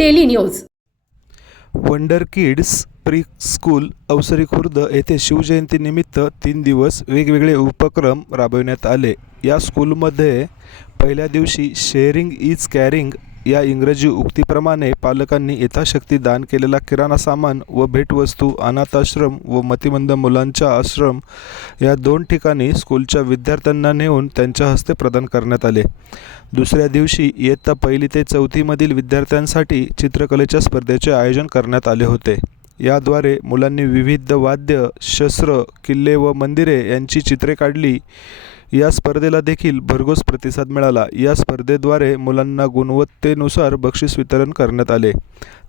Daily news. Wonder kids pre school Avasari Khurd येथे शिवजयंतीनिमित्त तीन दिवस वेगवेगळे उपक्रम राबविण्यात आले. या स्कूलमध्ये पहिल्या दिवशी शेअरिंग इज कॅरिंग या इंग्रजी उक्तीप्रमाणे पालकांनी यथाशक्ती दान केलेला किराणा सामान व भेटवस्तू अनाथाश्रम व मतिमंद मुलांच्या आश्रम या दोन ठिकाणी स्कूलच्या विद्यार्थ्यांना नेऊन त्यांच्या हस्ते प्रदान करण्यात आले. दुसऱ्या दिवशी इयत्ता पहिली ते चौथीमधील विद्यार्थ्यांसाठी चित्रकलेच्या स्पर्धेचे आयोजन करण्यात आले होते. याद्वारे मुलांनी विविध वाद्य शस्त्र किल्ले व मंदिरे यांची चित्रे काढली. या स्पर्धेला देखील भरघोस प्रतिसाद मिळाला. या स्पर्धेद्वारे मुलांना गुणवत्तेनुसार बक्षीस वितरण करण्यात आले.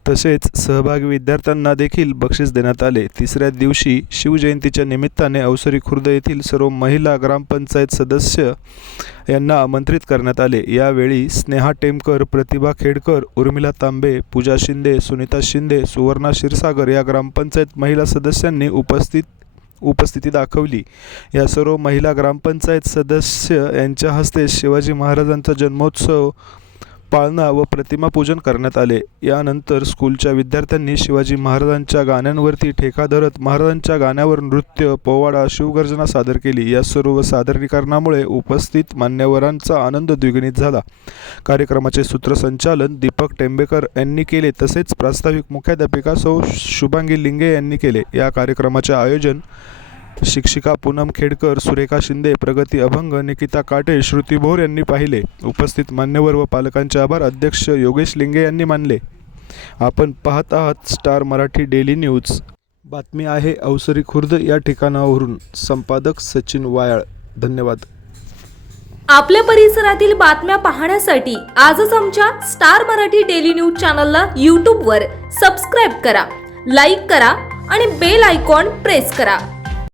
तसेच सहभागी विद्यार्थ्यांना देखील बक्षीस देण्यात आले. तिसऱ्या दिवशी शिवजयंतीच्या निमित्ताने अवसरी खुर्द येथील सर्व महिला ग्रामपंचायत सदस्य यांना आमंत्रित करण्यात आले. यावेळी स्नेहा टेमकर प्रतिभा खेडकर उर्मिला तांबे पूजा शिंदे सुनीता शिंदे सुवर्णा क्षीरसागर या ग्रामपंचायत महिला सदस्यांनी उपस्थित उपस्थिती दाखवली. या सर्व महिला ग्रामपंचायत सदस्य यांच्या हस्ते शिवाजी महाराजांचा जन्मोत्सव पाळणा व प्रतिमापूजन करण्यात आले. यानंतर स्कूलच्या विद्यार्थ्यांनी शिवाजी महाराजांच्या गाण्यांवरती ठेका धरत महाराजांच्या गाण्यावर नृत्य पोवाडा शिवगर्जना सादर केली. या सर्व सादरीकरणामुळे उपस्थित मान्यवरांचा आनंद द्विगुणित झाला. कार्यक्रमाचे सूत्रसंचालन दीपक टेंबेकर यांनी केले तसेच प्रास्ताविक मुख्याध्यापिका सौ शुभांगी लिंगे यांनी केले. या कार्यक्रमाचे आयोजन शिक्षिका पूनम खेडकर सुरेखा शिंदे प्रगती अभंग निकिता काटे श्रुती भोर यांनी पाहिले. उपस्थित मान्यवर व पालकांचे आभार. अध्यक्ष योगेश लिंगे यांनी मानले. आपण पाहत आहात स्टार मराठी डेली न्यूज. बातमी आहे अवसरी खुर्द या ठिकाणावरून. संपादक सचिन वायाळ. धन्यवाद. आपल्या परिसरातील बातम्या पाहण्यासाठी आजच आमच्या स्टार मराठी डेली न्यूज चॅनलला यूट्यूबवर सबस्क्राईब करा लाईक करा आणि बेल आयकॉन प्रेस करा.